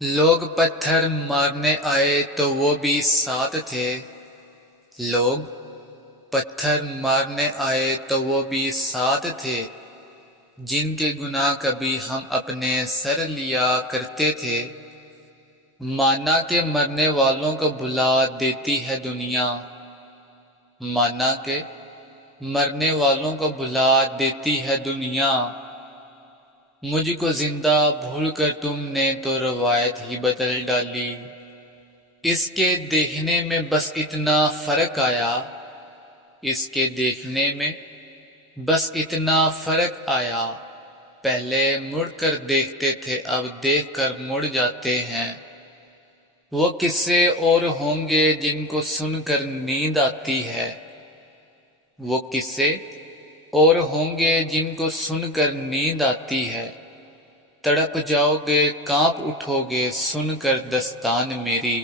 لوگ پتھر مارنے آئے تو وہ بھی ساتھ تھے۔ لوگ پتھر مارنے آئے تو وہ بھی ساتھ تھے، جن کے گناہ کبھی ہم اپنے سر لیا کرتے تھے۔ مانا کہ مرنے والوں کو بھلا دیتی ہے دنیا، مانا کہ مرنے والوں کو بھلا دیتی ہے دنیا۔ مجھ کو زندہ بھول کر تم نے تو روایت ہی بدل ڈالی۔ اس کے دیکھنے میں بس اتنا فرق آیا، اس کے دیکھنے میں بس اتنا فرق آیا۔ پہلے مڑ کر دیکھتے تھے، اب دیکھ کر مڑ جاتے ہیں۔ وہ قصے اور ہوں گے جن کو سن کر نیند آتی ہے، وہ قصے اور ہوں گے جن کو سن کر نیند آتی ہے۔ تڑپ جاؤ گے، کانپ اٹھو گے سن کر دستان میری۔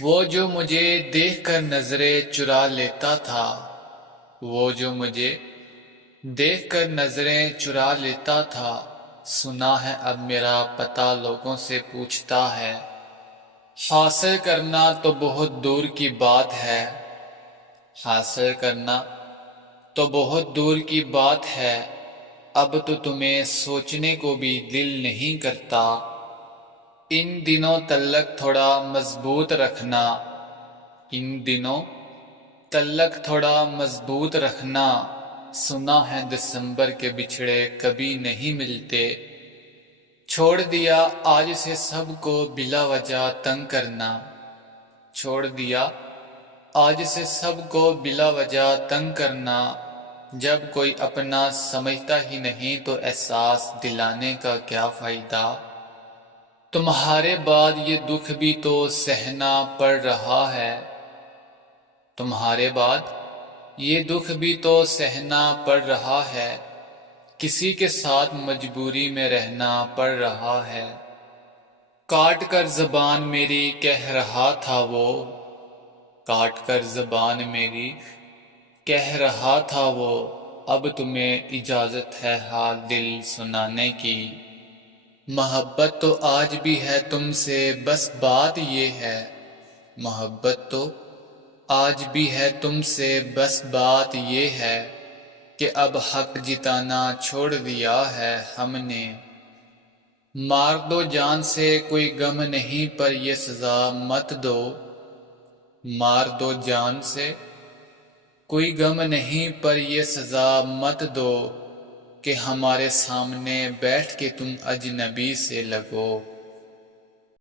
وہ جو مجھے دیکھ کر نظریں چرا لیتا تھا، وہ جو مجھے دیکھ کر نظریں چرا لیتا تھا، سنا ہے اب میرا پتہ لوگوں سے پوچھتا ہے۔ حاصل کرنا تو بہت دور کی بات ہے، حاصل کرنا تو بہت دور کی بات ہے۔ اب تو تمہیں سوچنے کو بھی دل نہیں کرتا۔ ان دنوں تلک تھوڑا مضبوط رکھنا، ان دنوں تلک تھوڑا مضبوط رکھنا۔ سنا ہے دسمبر کے بچھڑے کبھی نہیں ملتے۔ چھوڑ دیا آج سے سب کو بلا وجہ تنگ کرنا، چھوڑ دیا آج سے سب کو بلا وجہ تنگ کرنا۔ جب کوئی اپنا سمجھتا ہی نہیں تو احساس دلانے کا کیا فائدہ۔ تمہارے بعد یہ دکھ بھی تو سہنا پڑ رہا ہے، تمہارے بعد یہ دکھ بھی تو سہنا پڑ رہا ہے۔ کسی کے ساتھ مجبوری میں رہنا پڑ رہا ہے۔ کاٹ کر زبان میری کہہ رہا تھا وہ، کاٹ کر زبان میری کہہ رہا تھا وہ، اب تمہیں اجازت ہے حال دل سنانے کی۔ محبت تو آج بھی ہے تم سے، بس بات یہ ہے، محبت تو آج بھی ہے تم سے، بس بات یہ ہے کہ اب حق جتانا چھوڑ دیا ہے ہم نے۔ مار دو جان سے کوئی غم نہیں پر یہ سزا مت دو، مار دو جان سے کوئی غم نہیں پر یہ سزا مت دو، کہ ہمارے سامنے بیٹھ کے تم اجنبی سے لگو۔